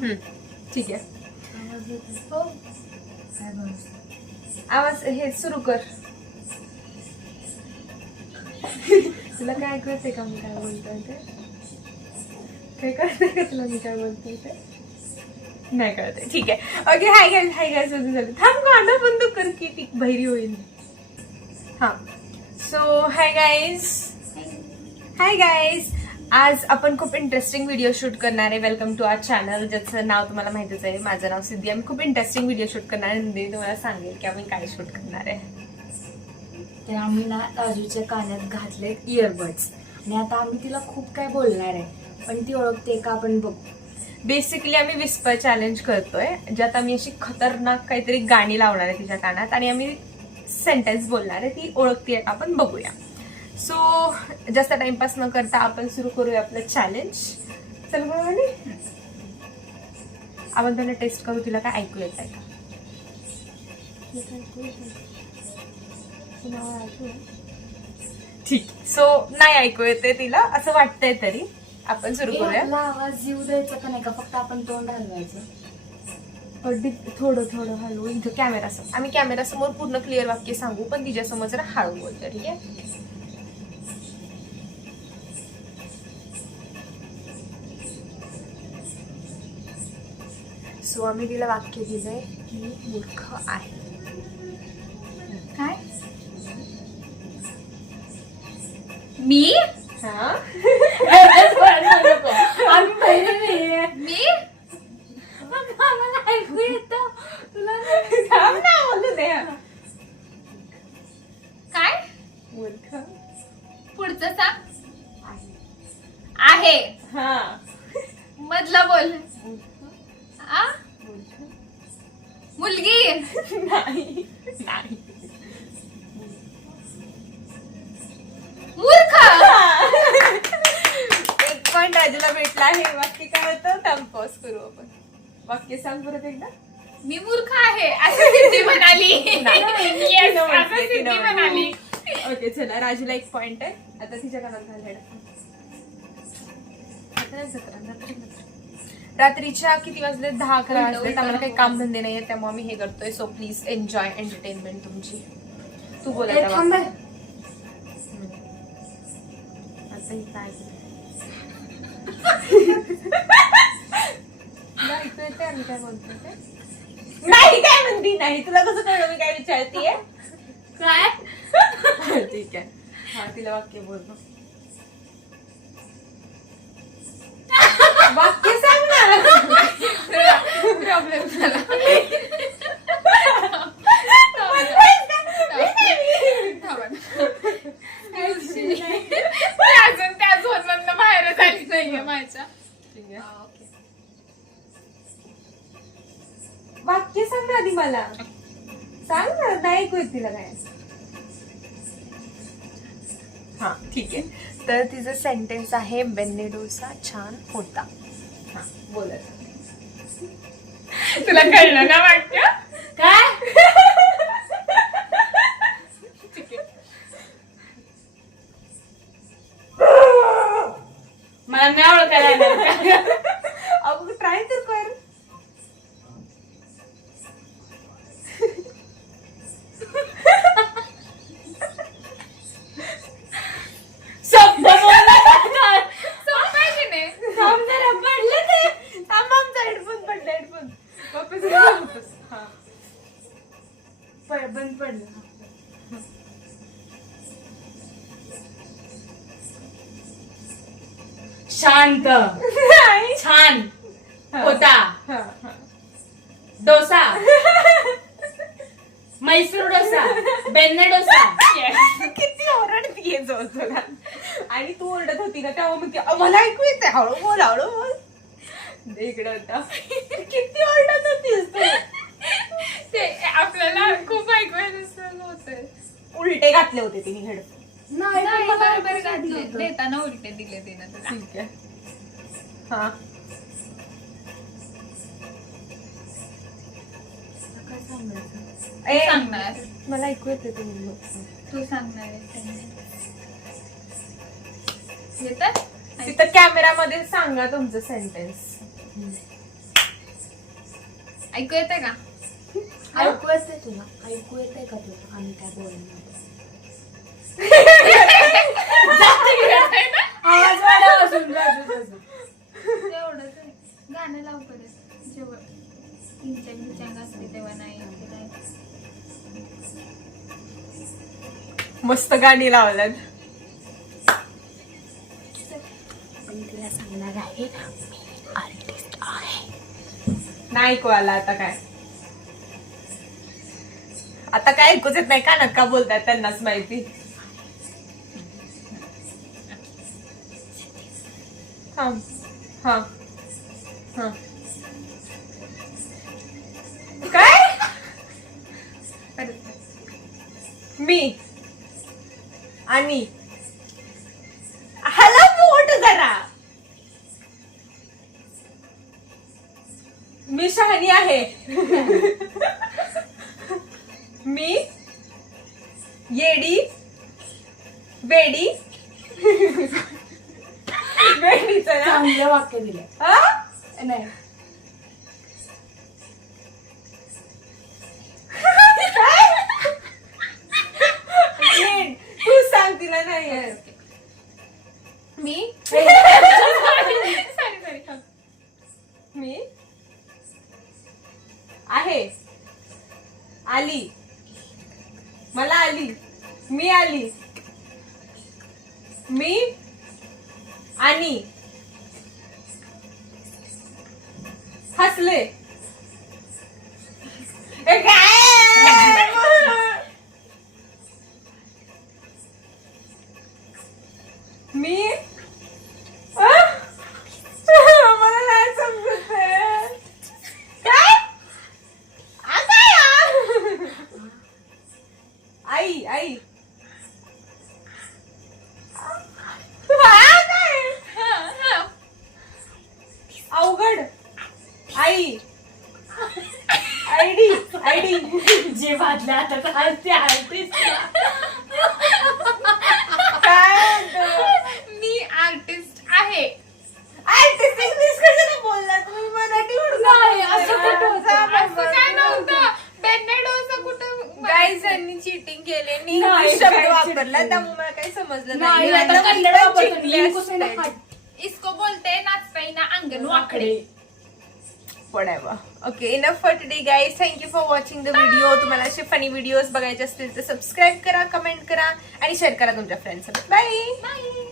ठीक आहे. हो. आवाज हे सुरू कर. तुला काय ऐकू येते का मी काय बोलतोय ते? काय कळतंय का तुला मी काय बोलतोय ते? नाही कळतंय. ठीक आहे. ओके. हाय गाईज झालं. थांब गाणं बंद कर की ती बहिरी होईल. हा. So hi guys. आज आपण खूप इंटरेस्टिंग व्हिडिओ शूट करणार आहे. वेलकम टू आवर चॅनल, ज्याचं नाव तुम्हाला माहितीच आहे. माझं नाव सिद्धी. आम्ही खूप इंटरेस्टिंग व्हिडिओ शूट करणार आहे. मी तुम्हाला सांगेल की आम्ही काय शूट करणार आहे. तर आम्ही ना राजूच्या कानात घातलेत इयरबड्स आणि आता आम्ही तिला खूप काय बोलणार आहे, पण ती ओळखते का आपण बघू. बेसिकली आम्ही विस्पर चॅलेंज करतोय, ज्यात आम्ही अशी खतरनाक काहीतरी गाणी लावणार आहे तिच्या कानात आणि आम्ही सेंटेन्स बोलणार आहे. ती ओळखते का आपण बघूया. सो जास्त टाइमपास न करता आपण सुरू करूया आपलं चॅलेंज. चल बरोबर. आपण त्यांना टेस्ट करू तिला काय ऐकू येत आहे का. ठीक. सो नाही ऐकू येते तिला असं वाटतंय, तरी आपण सुरू करूया. आपला आवाज येऊ द्यायचा का नाही का, फक्त आपण तोंड हलवायचं. थोडं हळू. इथं कॅमेरा समोर, आम्ही कॅमेरा समोर पूर्ण क्लिअर वाक्य सांगू, पण तिच्या समोर जरा हळू बोलतो. ठीक आहे. सो आम्ही तिला वाक्य दिलंय की मूर्ख आहे. काय मी हा. आम्ही पहिले नाहीये. मी आम्हाला ऐकू येतं तुला. बोलू दे. काय मूर्ख पुढचं सांग. आहे. हा. मधला बोल. आ मुलगी नाही. मूर्ख. एक पॉइंट राजूला भेटला आहे. वाक्य काय होतं थांब पॉज करू आपण. वाक्य सांग परत एकदा. मी मूर्ख आहे असं सिद्धी म्हणाली. Yes, असं सिद्धी म्हणाली. ओके चला, राजूला एक पॉइंट आहे. आता तिच्या कानात घाल हेडफोन. रात्रीच्या किती वाजले? 10-11 वाजले. आम्हाला काही काम धंदे नाहीये, त्यामुळे आम्ही हे करतोय. सो प्लीज एन्जॉय एंटरटेनमेंट तुमची. तू बोलायचं आता ही काय ऐकू येते आम्ही काय बोलतोय ते? नाही काय म्हणती नाही. तुला कसं कळलं मी काय विचारतीये? काय ठीक आहे. हा तिला वाक्य बोल. वाक्य सांग ना. प्रॉब्लेम झाला. अजून त्या झोन मधनं बाहेर झाली नाहीये माझ्या. वाक्य सांग ना आधी मला. सांग ना, नाही ऐकू येत तिला काय. हा ठीक आहे. तर तिचं सेंटेन्स आहे बेन्ने डोसा छान होता. हा बोलत. तुला कळलं ना वाक्य काय. मला नाही ओळखायला. अगं ट्राय तर कर. शब्द सोपं आहे की नाही. पडले ते. थांब आमचा हेडफोन पडला. हेडफोन वापस. हा बंद पडलं. शांत छान होता. डोसा मैसूर डोसा बेन्ने डोसा. किती ओरडतीये जोरजोरात. आणि तू ओरडत होती ना तेव्हा म्हणते मला ऐकू येते. हळू बोल. इकडे होता. किती ओरडत होतीस तू. ते आपल्याला खूप ऐकवायचं होतंय. उलटे घातले होते तिने हेडफोन. नाही बरोबर घातले. देताना उलटे दिले तिनं तुला. ठीक आहे. हा काय सांगायचं? सांगणार. मला ऐकू येते तुम्ही. तू सांगणार येतात. तिथं कॅमेरामध्ये सांगा तुमचं सेंटेन्स. ऐकू येतंय का? ऐकू येतंय तुला? ऐकू येतंय का तुला आम्ही काय बोलणार? आवाज वाढव अजून राजू तुझं. तेवढंच आहे. गाणं लाव परत जेव्हा किंचंग असते तेव्हा नाही ते काय. मस्त गाणी लावल्यात. मी तिला सांगणार आहे मी आर्टिस्ट आहे. नाही कोणाला आता काय ऐकूच येत नाही का नक्का बोलतात त्यांनाच माहिती. हा हा हा काय मी आणि हाला मोठ जरा मी शहाणी आहे. मी येडी बेडी बेडीच ना चांगलं वाक्य दिलंय. हा? नाही नीट, तू सांग तिला नाही मी मी आहे आली मला आली मी आली मी आणि हसले. ए काय? मी मला नाही समजत आहे. काय आई आई अवघड आई आयडी आयडी जे वाजलं आता काय ते आर्टिस्ट. काय मी आर्टिस्ट आहे. आर्टिस्ट इंग्लिश कशाला बोलला तुम्ही मराठी नाही, असं कुठं होतं? असं काय नव्हतं. बेर्नार्डोचं कुठं गाईज यांनी चिटिंग केली नाही, इंग्लिश काय शब्द cheating वापरला केली? त्यामुळे मला काही समजलं नाही नाही. आता कन्नड पण वापरतात. शिकले लिंक उसेन असते. हात. इसको बोलते नाचताई ना अंगण वाकडे. whatever. Okay, enough for today guys. Thank you for watching the video. तुम्हाला असे फनी व्हिडिओज बघायचे असतील तर सबस्क्राईब करा, कमेंट करा आणि शेअर करा तुमच्या फ्रेंड्स सोबत. बाय.